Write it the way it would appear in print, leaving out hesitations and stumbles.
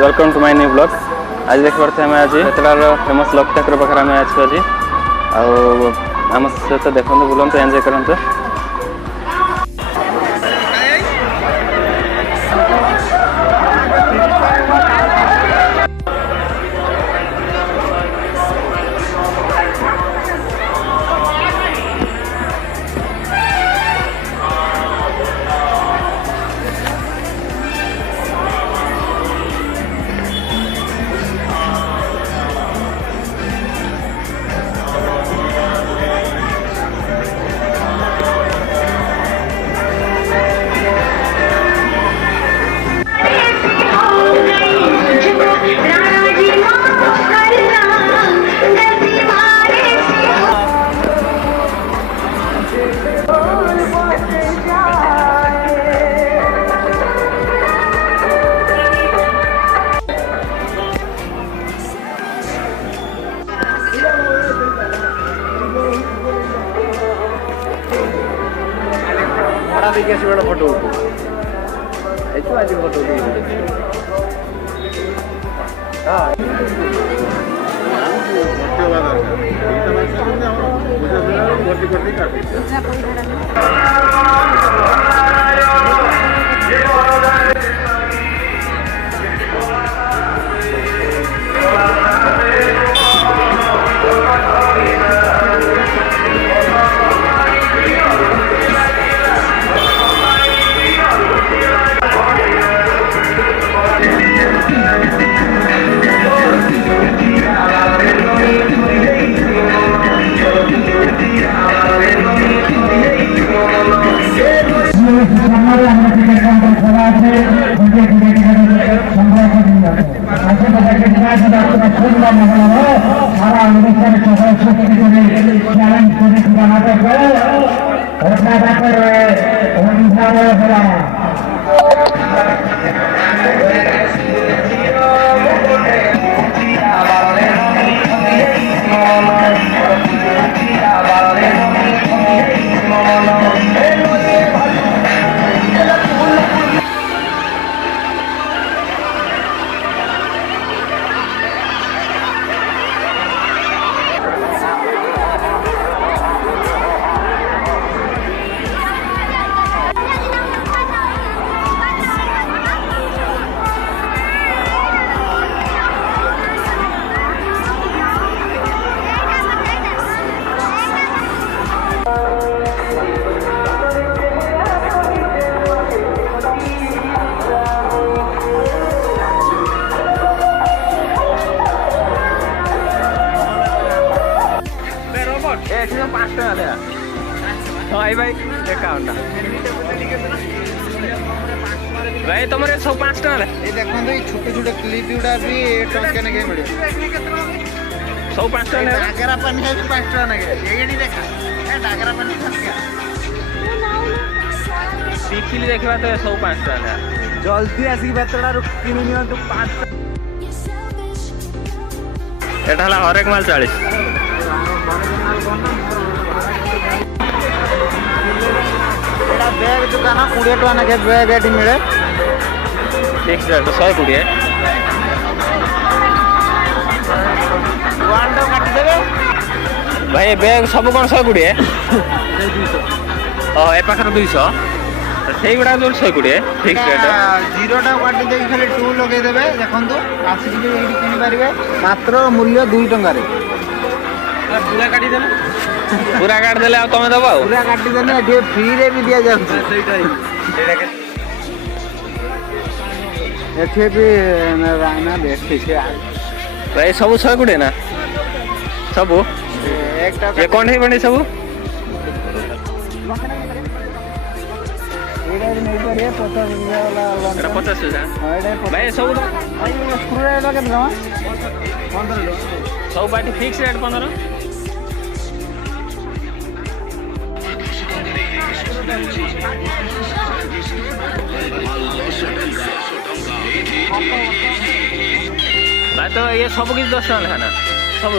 Welcome to my new blog. आज देख पारे आम आज बेतलार फेमस लकी ठाकुर पाखे आम आज आम सहित देखते बुलते एंजॉय करते। फोटो आज फोटो भाई तुम सब 5 टाँग देखो छोटे छोटे क्लिप गुड़ा भी टंके नगे मिले सब 5 टाँग डागरा पानी है 5 टाँग नगे ये देखा ए डागरा पानी पिखिली देखा तो सब 5 टाँग जल्दी आसिक बेतड़ा किन नि 5 एटा हला हरेक माल 40 बैग दुकान 20 टका नगे बैग एटी मिले फिक्स रेट 120 वन काटी देबे भाई बैग सब कौन 120 ए पाखर 200 से गुड़ा 120 फिक्स रेट 0 टा काटी दे खाली 2 लगे देबे देखंतु आसी कि एडी किनि पारिबे मात्र मूल्य 2 टका रे पूरा काटी देले पूरा काट देले आ तमे दबा पूरा काटी देने एठी फ्री रे भी दिया जाउ एठे भी राना भेट छै भाई सब 120 ना सब एकटा ये कोन है बने सब एडा नहीं पर 50 रुपया वाला 50 हजार भाई सब स्क्रू ड्राइवर के दाम 15 सब बाटी फिक्स रेट 15 भाई तो ये सब किछ 10 टका है ना सब